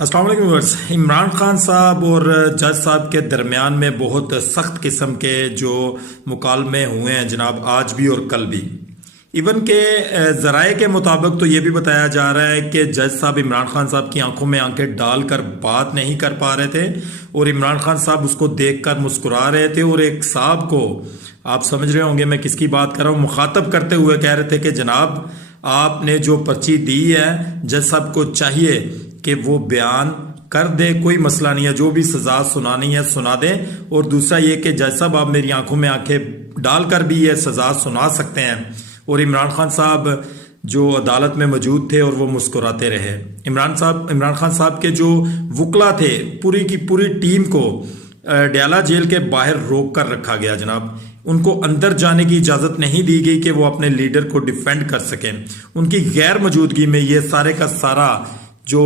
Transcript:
अस्सलाम वालेकुम व्यूअर्स। इमरान खान साहब और जज साहब के दरमियान में बहुत सख्त किस्म के जो मुकालमे हुए हैं जनाब, आज भी और कल भी। इवन के ज़राए के मुताबिक तो ये भी बताया जा रहा है कि जज साहब इमरान खान साहब की आंखों में आंखें डालकर बात नहीं कर पा रहे थे और इमरान खान साहब उसको देखकर मुस्कुरा रहे थे और एक साहब को, आप समझ रहे होंगे मैं किसकी बात कर रहा हूँ, मुखातब करते हुए कह रहे थे कि जनाब आपने जो पर्ची दी है, जज साहब को चाहिए कि वो बयान कर दे, कोई मसला नहीं है, जो भी सजा सुनानी है सुना दे। और दूसरा ये कि जज साहब आप मेरी आंखों में आंखें डालकर भी ये सजा सुना सकते हैं। और इमरान खान साहब जो अदालत में मौजूद थे और वो मुस्कुराते रहे। इमरान खान साहब के जो वकला थे, पूरी की पूरी टीम को डयाला जेल के बाहर रोक कर रखा गया जनाब। उनको अंदर जाने की इजाज़त नहीं दी गई कि वो अपने लीडर को डिफेंड कर सकें। उनकी गैर मौजूदगी में ये सारे का सारा जो